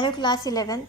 Hello class 11।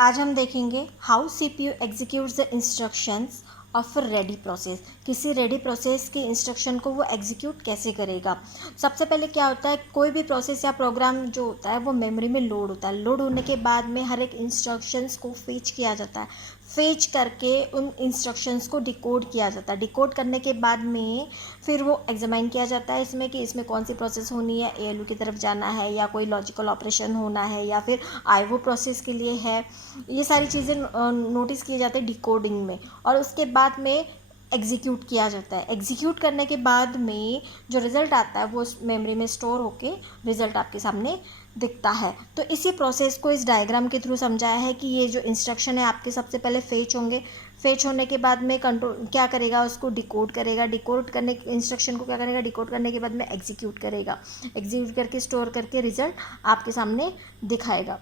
आज हम देखेंगे how CPU executes the instructions of a ready process. किसी रेडी प्रोसेस के इंस्ट्रक्शन को वो एग्जीक्यूट कैसे करेगा। सबसे पहले क्या होता है, कोई भी प्रोसेस या प्रोग्राम जो होता है वो मेमोरी में लोड होता है। लोड होने के बाद में हर एक इंस्ट्रक्शंस को फेच किया जाता है। फेच करके उन इंस्ट्रक्शंस को डिकोड किया जाता है। डिकोड करने के बाद में फिर वो एग्जामाइन किया जाता है इसमें कि इसमें कौन सी प्रोसेस होनी है, एएलयू की तरफ जाना है या कोई लॉजिकल ऑपरेशन होना है या फिर आईओ प्रोसेस के लिए है। ये सारी चीज़ें नोटिस किए जाते हैं डिकोडिंग में, और उसके बाद में एग्जीक्यूट किया जाता है। एग्जीक्यूट करने के बाद में जो रिज़ल्ट आता है वो मेमोरी में स्टोर होके रिज़ल्ट आपके सामने दिखता है। तो इसी प्रोसेस को इस डायग्राम के थ्रू समझाया है कि ये जो इंस्ट्रक्शन है आपके सबसे पहले फेच होंगे। फेच होने के बाद में कंट्रोल क्या करेगा, उसको डिकोड करेगा। डिकोड करने इंस्ट्रक्शन को क्या करेगा, डिकोड करने के बाद में एग्जीक्यूट करेगा। एग्जीक्यूट करके स्टोर करके रिज़ल्ट आपके सामने दिखाएगा।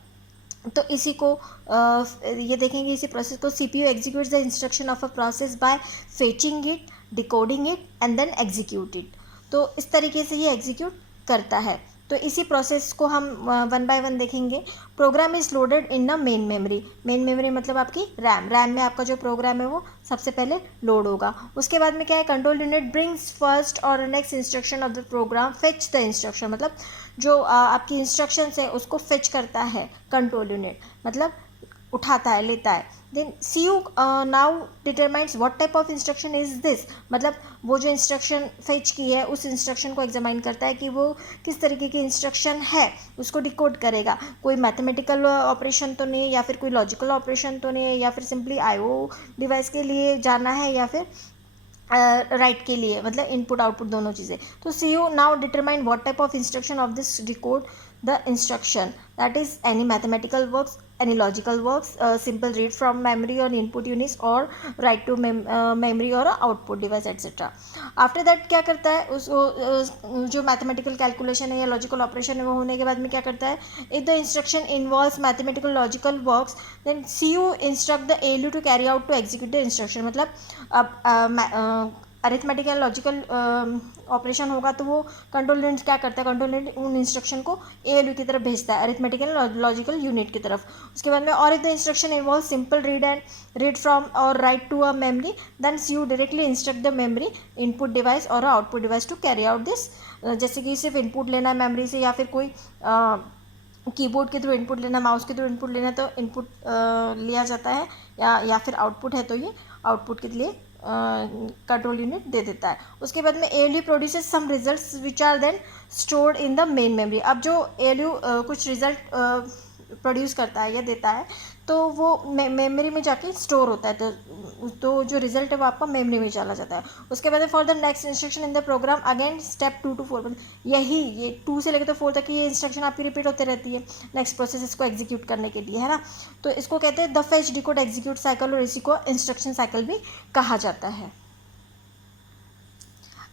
तो इसी को ये देखेंगे, इसी प्रोसेस को CPU executes the instruction of a process by fetching it, decoding it and then execute it. तो इस तरीके से ये एग्जीक्यूट करता है। तो इसी प्रोसेस को हम वन बाय वन देखेंगे। Program is loaded in the main memory. Main memory मतलब आपकी रैम। रैम में आपका जो प्रोग्राम है वो सबसे पहले लोड होगा। उसके बाद में क्या है, कंट्रोल यूनिट ब्रिंग्स फर्स्ट और next instruction of the program, fetch the instruction मतलब जो आपकी इंस्ट्रक्शंस है उसको फेच करता है कंट्रोल यूनिट, मतलब उठाता है, लेता है। Then C U now determines what type of instruction is this, मतलब वो जो इंस्ट्रक्शन फेच की है उस इंस्ट्रक्शन को एग्जामाइन करता है कि वो किस तरीके की इंस्ट्रक्शन है, उसको डिकोड करेगा। कोई मैथमेटिकल ऑपरेशन तो नहीं है, या फिर कोई लॉजिकल ऑपरेशन तो नहीं है, या फिर सिंपली आईओ डिवाइस के लिए जाना है, या फिर राइट के लिए, मतलब इनपुट आउटपुट दोनों चीज़ें। तो C U now determine what type of instruction of this decode the instruction, that is any mathematical works, any logical works, simple read from memory or input units or write to memory or output device etc. After that क्या करता है, उसको जो mathematical calculation है या logical operation है वो होने के बाद में क्या करता है, if the instruction involves mathematical logical works then C U instruct the ALU to carry out to execute the instruction. मतलब अब अरिथमेटिक या लॉजिकल ऑपरेशन होगा तो वो कंट्रोल यूनिट क्या करता है, कंट्रोल यूनिट उन इंस्ट्रक्शन को एएलयू की तरफ भेजता है, अरिथमेटिक एंड लॉजिकल यूनिट की तरफ। उसके बाद में और if the instruction involve simple read from और write to a memory then you directly instruct the memory input device और output device to carry out this. जैसे कि सिर्फ इनपुट लेना है मेमोरी से, या फिर कोई कीबोर्ड के थ्रू इनपुट लेना, माउस के थ्रू इनपुट लेना, तो इनपुट लिया जाता है, या फिर आउटपुट है तो ये आउटपुट के लिए कंट्रोल यूनिट दे देता है। उसके बाद में ALU produces some results which are then stored in the main memory. अब जो एएलयू कुछ रिजल्ट प्रोड्यूस करता है या देता है तो वो मेमोरी में जाके स्टोर होता है। तो जो रिजल्ट है वो आपका मेमोरी में चला जाता है। उसके बाद for the next instruction in the program again step 2 to 4, यही ये 2 से लेकर तो 4 तक की ये इंस्ट्रक्शन आपकी रिपीट होते रहती है नेक्स्ट प्रोसेस इसको एग्जीक्यूट करने के लिए, है ना। तो इसको कहते हैं the fetch decode execute cycle, और इसी को इंस्ट्रक्शन साइकिल भी कहा जाता है।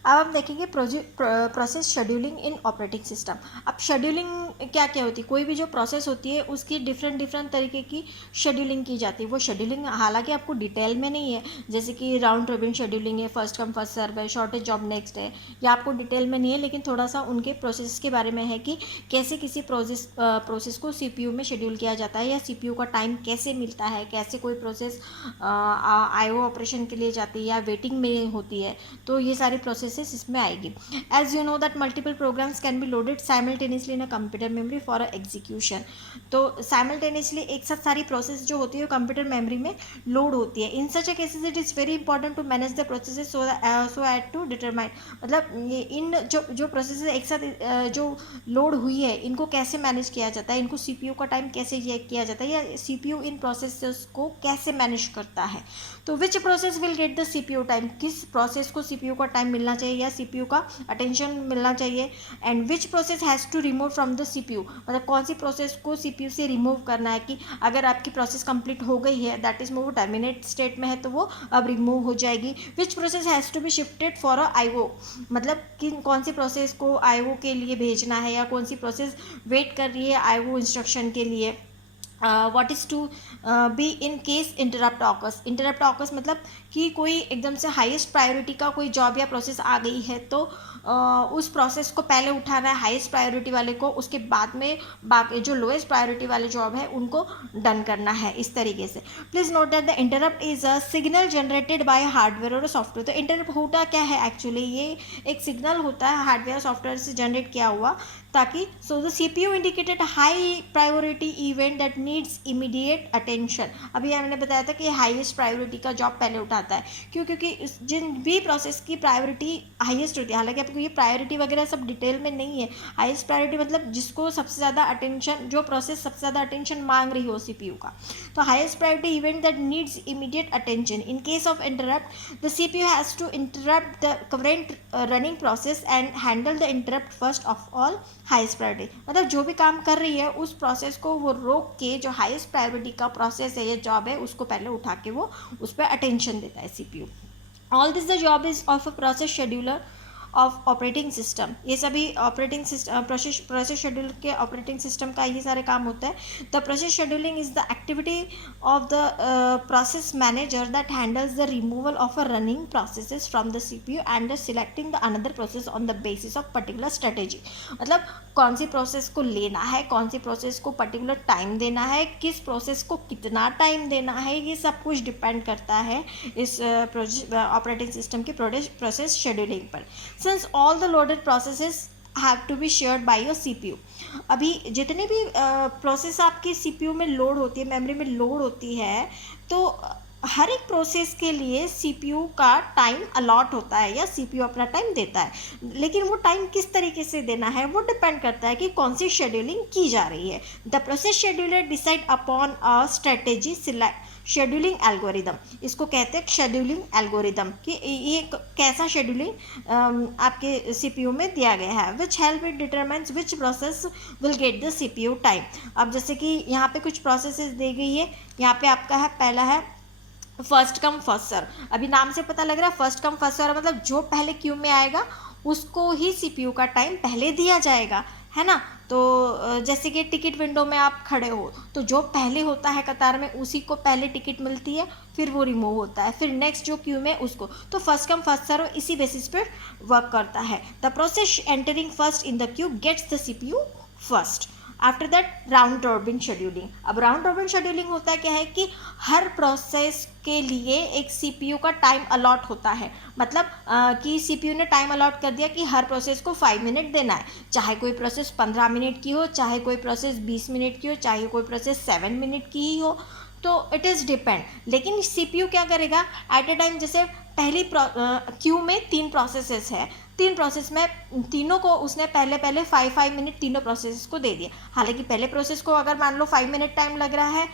अब हम देखेंगे प्रोसेस शेड्यूलिंग इन ऑपरेटिंग सिस्टम। अब शेड्यूलिंग क्या क्या होती है, कोई भी जो प्रोसेस होती है उसकी डिफरेंट तरीके की शेड्यूलिंग की जाती है। वो शेड्यूलिंग हालांकि आपको डिटेल में नहीं है, जैसे कि राउंड रोबिन शेड्यूलिंग है, फर्स्ट कम फर्स्ट सर्व है, शॉर्टेज जॉब नेक्स्ट है, या आपको डिटेल में नहीं है, लेकिन थोड़ा सा उनके प्रोसेस के बारे में है कि कैसे किसी प्रोसेस को सीपीयू में शेड्यूल किया जाता है, या सीपीयू का टाइम कैसे मिलता है, कैसे कोई प्रोसेस आईओ ऑपरेशन के लिए जाती है या वेटिंग में होती है। तो ये सारी प्रोसेस इसमें आएगी। As you know that multiple programs can be loaded simultaneously in a computer memory for a execution. तो साइमल्टेनियसली एक साथ सारी प्रोसेस जो होती है वो कंप्यूटर मेमोरी में लोड होती है। In such a cases it is very important to manage the processes so at to determine, मतलब ये इन जो प्रोसेस एक साथ जो लोड हुई है इनको कैसे मैनेज किया जाता है, इनको सीपीयू का टाइम कैसे किया जाता है, या सीपीयू इन प्रोसेस को कैसे मैनेज करता है। तो which process will get the CPU time, किस प्रोसेस को सीपीयू का टाइम मिलना चाहिए या सीपीयू का अटेंशन मिलना चाहिए, and which process has to remove from the CPU, मतलब कौन सी प्रोसेस को सीपीयू से रिमूव करना है, कि अगर आपकी प्रोसेस कंप्लीट हो गई है दैट इज वो टर्मिनेट स्टेट में है तो वो अब रिमूव हो जाएगी। Which process has to be shifted for a IO, मतलब कि कौन सी प्रोसेस को आईओ के लिए भेजना है, या कौन सी प्रोसेस वेट कर रही है आईओ इंस्ट्रक्शन के लिए। what is to be in case interrupt occurs, interrupt occurs मतलब कि कोई एकदम से हाईएस्ट प्रायोरिटी का कोई जॉब या प्रोसेस आ गई है तो उस प्रोसेस को पहले उठाना है हाईएस्ट प्रायोरिटी वाले को, उसके बाद में बाकी जो लोएस्ट प्रायोरिटी वाले जॉब है उनको डन करना है, इस तरीके से। Please note that the interrupt is a signal generated by hardware और सॉफ्टवेयर। तो इंटरप्ट होता क्या है एक्चुअली, ये एक सिग्नल होता है हार्डवेयर सॉफ्टवेयर से जनरेट किया हुआ, ताकि so the CPU indicated high priority event that needs immediate attention. अभी मैंने बताया था कि हाईएस्ट प्रायोरिटी का जॉब पहले उठाता है, क्यों? क्योंकि जिन भी प्रोसेस की प्रायोरिटी हाईएस्ट होती है, हालांकि आपको ये प्रायोरिटी वगैरह सब डिटेल में नहीं है, हाईएस्ट प्रायोरिटी मतलब जिसको सबसे ज़्यादा अटेंशन, जो प्रोसेस सबसे ज़्यादा अटेंशन मांग रही हो CPU का, तो highest priority event that needs immediate attention. In case of interrupt the CPU has to interrupt the current running process and handle the interrupt first of all highest priority. मतलब जो भी काम कर रही है उस प्रोसेस को वो रोक के जो हाईएस्ट प्रायोरिटी का प्रोसेस है या जॉब है उसको पहले उठा के वो उस पर अटेंशन देता है CPU। All this the job is of a process scheduler of operating system. ये सभी ऑपरेटिंग सिस्टम प्रोसेस शेड्यूल के ऑपरेटिंग सिस्टम का ये सारे काम होता है। The process scheduling is the activity of the process manager that handles the removal of a running processes from the CPU and the selecting the another process on the basis of particular strategy. मतलब कौन सी process को लेना है, कौन सी process को particular time देना है, किस प्रोसेस को कितना टाइम देना है, ये सब कुछ डिपेंड करता है इस ऑपरेटिंग सिस्टम की प्रोसेस शेड्यूलिंग पर। Since all the loaded processes have to be shared by your CPU। अभी जितने भी प्रोसेस आपकी CPU में लोड होती है, मेमोरी में लोड होती है, तो हर एक प्रोसेस के लिए CPU का टाइम अलॉट होता है या CPU अपना टाइम देता है, लेकिन वो टाइम किस तरीके से देना है वो डिपेंड करता है कि कौन सी शेड्यूलिंग की जा रही है। The process scheduler decide upon a strategy scheduling algorithm. इसको कहते हैं शेड्यूलिंग एल्गोरिदम, कि ये कैसा शेड्यूलिंग आपके CPU में दिया गया है। Which help it determines which process will get the CPU time. अब जैसे कि यहाँ पे कुछ प्रोसेसेस दी गई है, यहाँ पे आपका है, पहला है फर्स्ट कम फर्स्ट सर्व। अभी नाम से पता लग रहा है फर्स्ट कम फर्स्ट सर्व, मतलब जो पहले क्यू में आएगा उसको ही CPU का टाइम पहले दिया जाएगा, है ना। तो जैसे कि टिकट विंडो में आप खड़े हो तो जो पहले होता है कतार में उसी को पहले टिकट मिलती है, फिर वो रिमूव होता है, फिर नेक्स्ट जो क्यू में उसको, तो फर्स्ट कम फर्स्ट सर्व इसी बेसिस पे वर्क करता है। The process entering first in the queue gets the CPU first. After that round robin scheduling. अब राउंड रॉबिन शेड्यूलिंग होता क्या है कि हर प्रोसेस के लिए एक CPU का टाइम अलॉट होता है, मतलब कि CPU ने टाइम अलॉट कर दिया कि हर प्रोसेस को 5 मिनट देना है, चाहे कोई प्रोसेस 15 मिनट की हो, चाहे कोई प्रोसेस 20 मिनट की हो, चाहे कोई प्रोसेस 7 मिनट की ही हो, तो इट इज़ डिपेंड। लेकिन CPU क्या करेगा एट ए टाइम, जैसे पहली क्यू में 3 प्रोसेसेस है, 3 प्रोसेस में तीनों को उसने पहले 5 मिनट तीनों प्रोसेस को दे दिए। हालांकि पहले प्रोसेस को अगर मान लो 5 मिनट टाइम लग रहा है,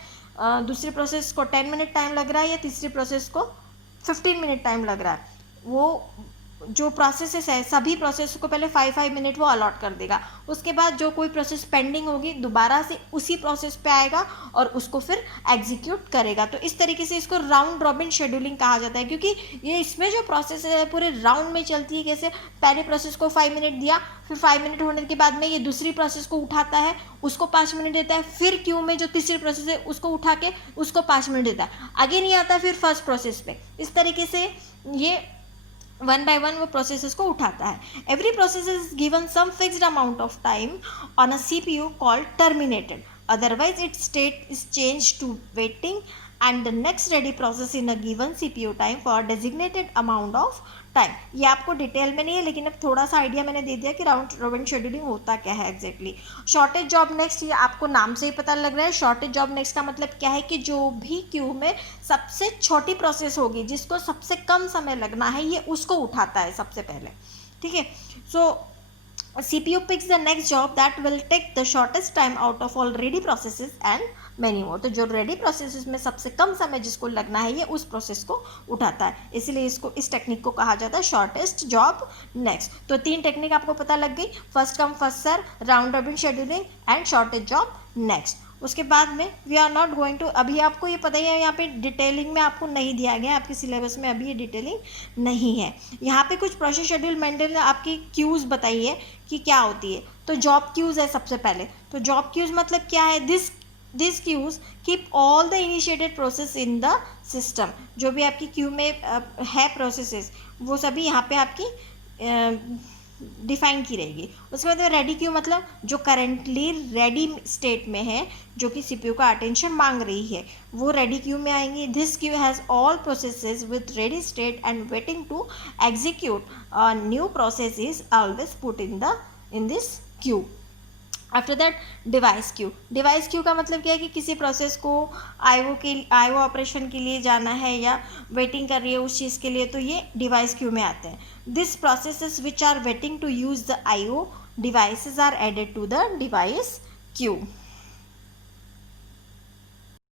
दूसरी प्रोसेस को 10 मिनट टाइम लग रहा है, या तीसरी प्रोसेस को 15 मिनट टाइम लग रहा है, वो जो प्रोसेसेस है सभी प्रोसेस को पहले 5 मिनट वो अलॉट कर देगा। उसके बाद जो कोई प्रोसेस पेंडिंग होगी दोबारा से उसी प्रोसेस पे आएगा और उसको फिर एग्जीक्यूट करेगा। तो इस तरीके से इसको राउंड रॉबिन शेड्यूलिंग कहा जाता है, क्योंकि ये इसमें जो प्रोसेस है पूरे राउंड में चलती है। कैसे, पहले प्रोसेस को 5 मिनट दिया, फिर 5 मिनट होने के बाद में ये दूसरी प्रोसेस को उठाता है, उसको 5 मिनट देता है, फिर क्यू में जो तीसरी प्रोसेस है उसको उठा के उसको 5 मिनट देता है, आगे नहीं आता फिर फर्स्ट प्रोसेस पे। इस तरीके से ये 1 by 1 वो प्रोसेसेस को उठाता है। Every process is given some fixed amount of time on a CPU called terminated, otherwise its state is change to waiting and the next ready process in a given CPU time for designated amount of time. ये आपको detail में नहीं है, लेकिन अब थोड़ा सा idea मैंने दे दिया कि राउंड रॉबिन शेड्यूलिंग होता क्या है एग्जैक्टली। शॉर्टेज जॉब नेक्स्ट, ये आपको नाम से ही पता लग रहा है। शॉर्टेज जॉब नेक्स्ट का मतलब क्या है कि जो भी क्यू में सबसे छोटी प्रोसेस होगी, जिसको सबसे कम समय लगना है, ये उसको उठाता है सबसे पहले, ठीक है। सो CPU picks the next job that will take the shortest time out of all ready processes and many more। तो जो रेडी प्रोसेसेस में सबसे कम समय जिसको लगना है ये उस प्रोसेस को उठाता है, इसलिए इसको इस टेक्निक को कहा जाता है शॉर्टेस्ट जॉब नेक्स्ट। तो 3 टेक्निक आपको पता लग गई, first come first serve, round robin scheduling and shortest job next. उसके बाद में we are not going to, अभी आपको ये पता ही है यहाँ पे डिटेलिंग में आपको नहीं दिया गया, आपके सिलेबस में अभी ये डिटेलिंग नहीं है। यहाँ पे कुछ प्रोसेस शेड्यूल मेंटेन आपकी क्यूज़ बताइए कि क्या होती है। तो जॉब क्यूज़ है सबसे पहले। तो जॉब क्यूज़ मतलब क्या है, this this queues keep all the initiated process in the system. जो भी आपकी क्यू में है प्रोसेसेस, वो सभी यहाँ पे आपकी डिफाइन की रहेगी। उसके बाद रेडी क्यू मतलब जो करेंटली रेडी स्टेट में है, जो कि सीपीयू का अटेंशन मांग रही है, वो रेडी क्यू में आएंगी। This queue has all processes with ready state and waiting to execute. New process is always put in this queue. After that device queue. Device queue का मतलब क्या है कि किसी प्रोसेस को आईओ ऑपरेशन के लिए जाना है या वेटिंग कर रही है उस चीज़ के लिए, तो ये डिवाइस क्यू में आते हैं। This processes which are waiting to use the IO devices are added to the device Q.